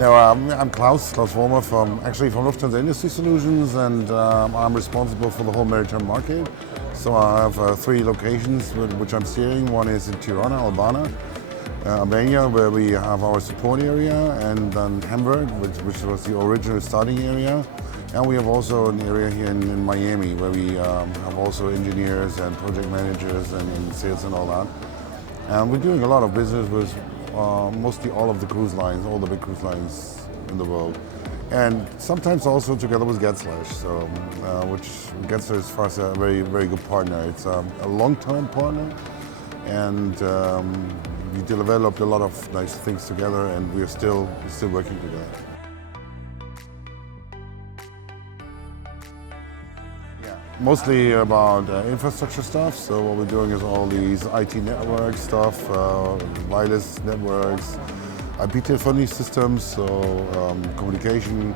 No, I'm Klaus Vollmer from Lufthansa Industry Solutions, and I'm responsible for the whole maritime market. So I have three locations which I'm steering. One is in Tirana, Albania, where we have our support area, and then Hamburg, which was the original starting area. And we have also an area here in Miami, where we have also engineers and project managers and sales and all that. And we're doing a lot of business with mostly all of the cruise lines, all the big cruise lines in the world. And sometimes also together with Getzler, which Getzler is for us a very, very good partner. It's a long-term partner, and we developed a lot of nice things together, and we're still working together. Mostly about infrastructure stuff. So what we're doing is all these IT network stuff, wireless networks, IP telephony systems, so communication,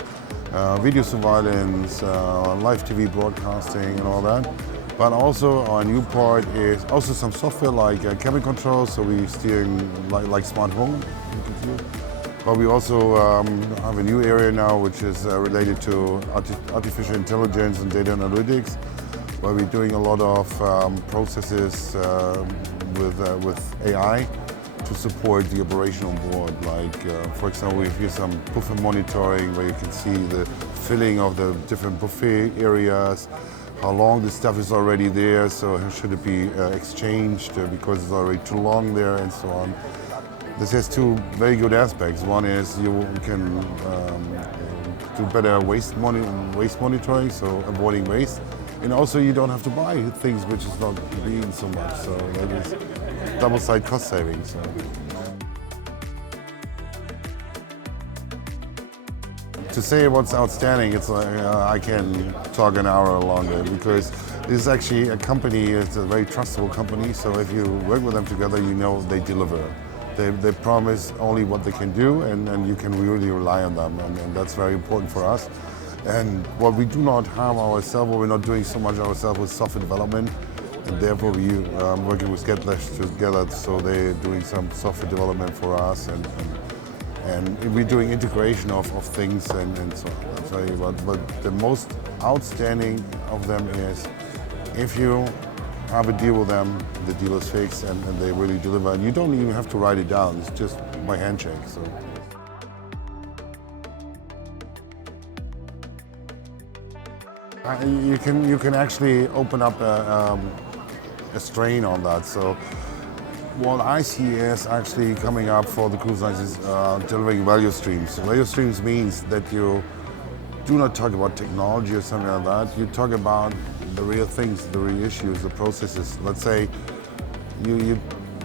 video surveillance, live TV broadcasting and all that. But also our new part is also some software like cabin control, so we're steering like smart home, you can see. But we also have a new area now which is related to artificial intelligence and data analytics, where we're doing a lot of processes with AI to support the operation on board. Like, for example, we have some buffet monitoring where you can see the filling of the different buffet areas, how long the stuff is already there, so should it be exchanged because it's already too long there, and so on. This has two very good aspects. One is you can do better waste monitoring, so avoiding waste. And also you don't have to buy things which is not being so much, so that is double-side cost savings. So. To say what's outstanding, it's like I can talk an hour longer, because this is actually a company, it's a very trustable company, so if you work with them together, you know they deliver. They promise only what they can do, and you can really rely on them, and that's very important for us. And what we do not have ourselves, what we're not doing so much ourselves, is software development, and therefore we working with Getzler together, so they're doing some software development for us, and we're doing integration of things and so on. I'll tell you but the most outstanding of them is if you have a deal with them, the deal is fixed, and they really deliver. And you don't even have to write it down, it's just by handshake. So. You can actually open up a strain on that. So what I see is actually coming up for the cruise lines is delivering value streams. Value streams means that you do not talk about technology or something like that. You talk about the real things, the real issues, the processes. Let's say you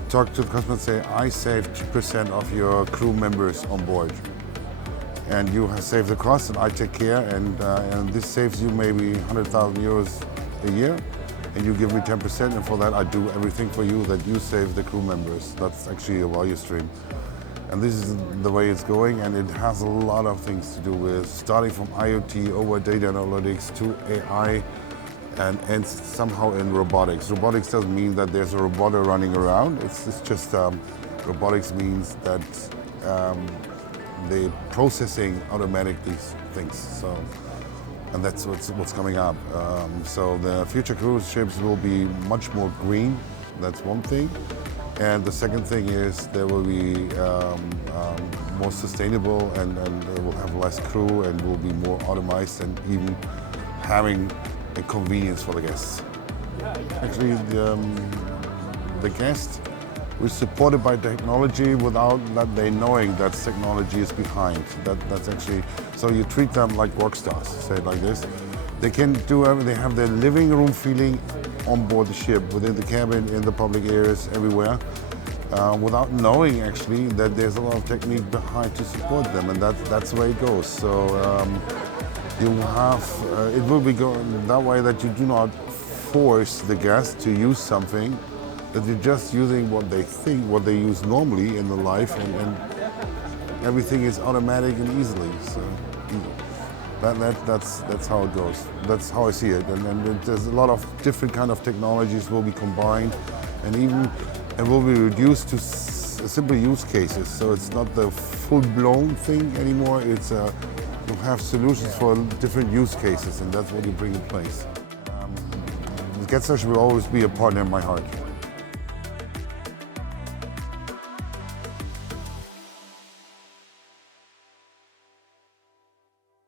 talk to the customer and say, I saved 2% of your crew members on board. And you have saved the cost, and I take care, and this saves you maybe 100,000 euros a year, and you give me 10%, and for that I do everything for you that you save the crew members. That's actually a value stream. And this is the way it's going, and it has a lot of things to do with starting from IoT over data analytics to AI, and ends somehow in robotics. Robotics doesn't mean that there's a robot running around. It's just robotics means that the processing automatic these things. So, and that's what's coming up. So the future cruise ships will be much more green. That's one thing. And the second thing is they will be more sustainable, and they will have less crew and will be more automized, and even having a convenience for the guests. Actually, the guest is supported by technology without that they knowing that technology is behind. That's actually, so you treat them like rock stars, say it like this. They can do everything. They have their living room feeling on board the ship, within the cabin, in the public areas, everywhere, without knowing actually that there's a lot of technique behind to support them, and that's the way it goes. So you have, it will be going that way, that you do not force the guest to use something, that you're just using what they think, what they use normally in the life, and everything is automatic and easily. So that's how it goes. That's how I see it. And there's a lot of different kind of technologies will be combined, and will be reduced to simple use cases. So it's not the full-blown thing anymore. It's you have solutions for different use cases, and that's what you bring in place. GetSearch will always be a partner in my heart.